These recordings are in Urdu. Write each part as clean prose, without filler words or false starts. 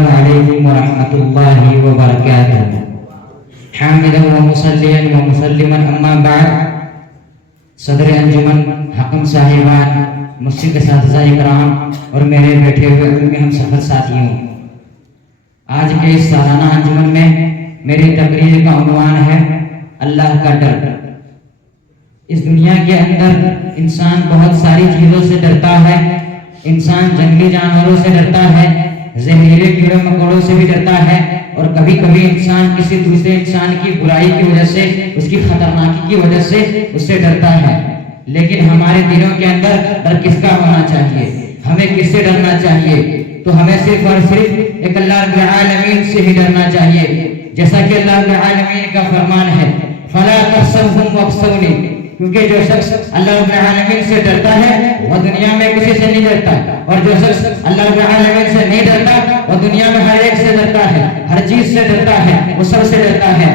السلام علیکم ورحمۃ اللہ وبرکاتہ۔ حامدا ومصلیا ومسلما اما بعد، صدر انجمن، حکم صاحبان، مسجد اساتذہ اکرام اور میرے بیٹھے ہوئے علمی ہم سفر ساتھیوں، آج کے اس سالانہ انجمن میں میری تقریر کا عنوان ہے اللہ کا ڈر۔ اس دنیا کے اندر انسان بہت ساری چیزوں سے ڈرتا ہے۔ انسان جنگلی جانوروں سے ڈرتا ہے، زہریلے کیڑے مکوڑوں سے بھی ڈرتا ہے، اور کبھی کبھی انسان کسی دوسرے انسان کی برائی کی وجہ سے، اس کی خطرناکی کی وجہ سے اس سے ڈرتا ہے۔ لیکن ہمارے دلوں کے اندر ڈر کس کا ہونا چاہیے؟ ہمیں کس سے ڈرنا چاہیے؟ تو ہمیں صرف اور صرف ایک اللہ رب العالمین سے ہی ڈرنا چاہیے، جیسا کہ اللہ رب العالمین کا فرمان ہے فَلَا تَخْشَوْهُمْ وَاخْشَوْنِي، کیونکہ جو شخص اللہ رب العالمین سے ڈرتا ہے وہ دنیا میں کسی سے نہیں ڈرتا، اور جو شخص اللہ رب العالمین سے نہیں ڈرتا وہ دنیا میں ہر ایک سے ڈرتا ہے، ہر چیز سے ڈرتا ہے، وہ سب سے ڈرتا ہے۔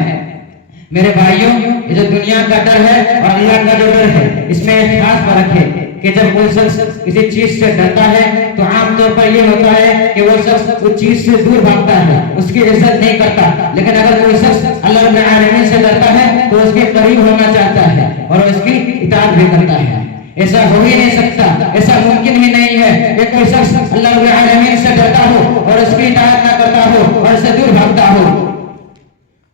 میرے بھائیوں، یہ جو دنیا کا ڈر ہے اور اللہ کا جو ڈر ہے، اس میں ایک خاص فرق ہے کہ جب کوئی شخص کسی چیز سے ڈرتا ہے تو عام طور پر یہ ہوتا ہے کہ وہ شخص اس چیز سے دور بھاگتا ہے، اس کی عزت نہیں کرتا۔ لیکن اگر کوئی شخص اللہ رب العالمین سے ڈرتا ہے تو اس کے قریب ہونا چاہتا ہے اور اس کی اطاعت بھی کرتا ہے۔ ایسا ہو ہی نہیں سکتا، ایسا ممکن ہی نہیں ہے کہ کوئی شخص اللہ رب العالمین سے ڈرتا ہو اور اس کی اطاعت نہ کرتا ہو اور اس سے دور بھاگتا ہو۔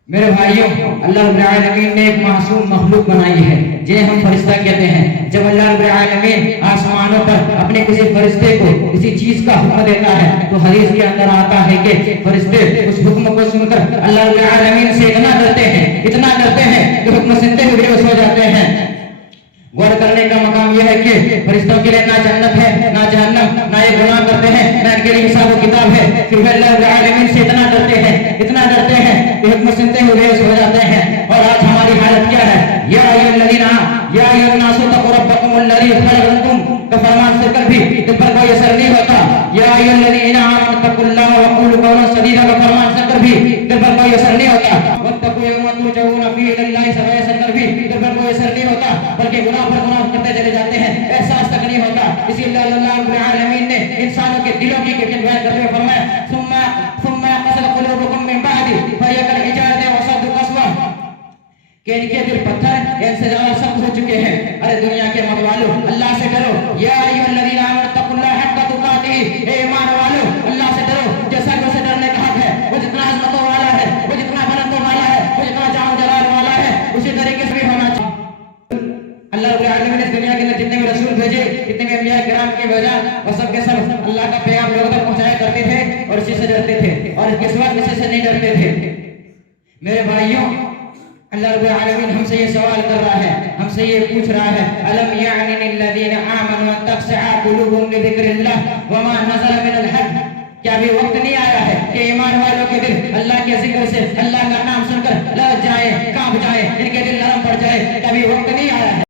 میرے بھائیوں، اللہ رب العالمین نے ایک معصوم مخلوق بنائی ہے جنہیں ہم فرشتہ کہتے ہیں۔ جب اللہ رب العالمین آسمانوں پر اپنے کسی فرشتے کو کسی چیز کا حکم دیتا ہے تو حدیث کے اندر آتا ہے کہ فرشتے اس حکم کو سن کر اللہ رب العالمین سے اتنا ڈرتے ہیں کہ حکم سنتے ہوئے بے ہوش ہو جاتے ہیں۔ غور کرنے کا مقام یہ ہے کہ فرشتوں کے لیے نہ جنت ہے نہ جہنم، نہ یہ گناہ کرتے ہیں نہ ان کے لیے حساب و کتاب ہے، پھر بھی اللہ رب العالمین سے اتنا ڈرتے ہیں کہ حکم سنتے ہوئے بے ہوش ہو جاتے ہیں۔ اور آج ہماری حالت کیا ہے؟ یا ایھا الناس اتقوا ربکم الذی خلقکم کا فرمان سے کر بھی دل پر کوئی اثر نہیں ہوتا۔ یا ایھا الذین آمنوا اتقوا اللہ وقولوا قولا سدیدا کا فرمان سے کر بھی دل پر کوئی اثر نہیں ہوتا۔ واتقوا یوما ترجعون فیہ الی اللہ سے کر بھی دل پر کوئی اثر نہیں ہوتا، بلکہ گناہ پر گناہ کرتے چلے جاتے ہیں، احساس تک نہیں ہوتا۔ اسی لیے اللہ رب العالمین نے انسانوں کے دلوں کی کیفیت بیان کرتے ہوئے فرمایا ثم قسد قلوبکم من بعد فہی کالحجارۃ اشد قسوۃ، کہ ان کے دل پتھر ان سے زیادہ سخت ہو چکے ہیں۔ ارے دنیا کے مت والو، اللہ سے ڈرو۔ یا ایھا الذین آمنوا اتقوا اللہ حق تقاتہ، اے ایمان والو اللہ سے ڈرو جیسا کہ اسے ڈرنے کا حق ہے۔ وہ جتنا عظمتوں والا ہے، وہ جتنا بلندوں والا ہے، وہ جتنا جلال جلال والا ہے، اسی طریقے سے بھی ہونا چاہیے۔ اللہ رب العالمین نے اس دنیا کے اندر جتنے بھی رسول بھیجے، جتنے بھی انبیاء کرام کی وجہ، وہ سب کے سب اللہ کا پیغام لوگوں تک پہنچایا کرتے تھے اور اسی سے ڈرتے تھے، اور اس کے سوا کسی سے نہیں ڈرتے تھے۔ میرے بھائیوں، اللہ رب العالمین ہم سے یہ سوال کر رہا ہے، ہم سے یہ پوچھ رہا ہے الم یعن للذین آمنوا ان تخشع قلوبهم لذکر اللہ وما نزل من الحق، کیا ابھی وقت نہیں آیا ہے کہ ایمان والوں کے دل اللہ کے ذکر سے، اللہ کا نام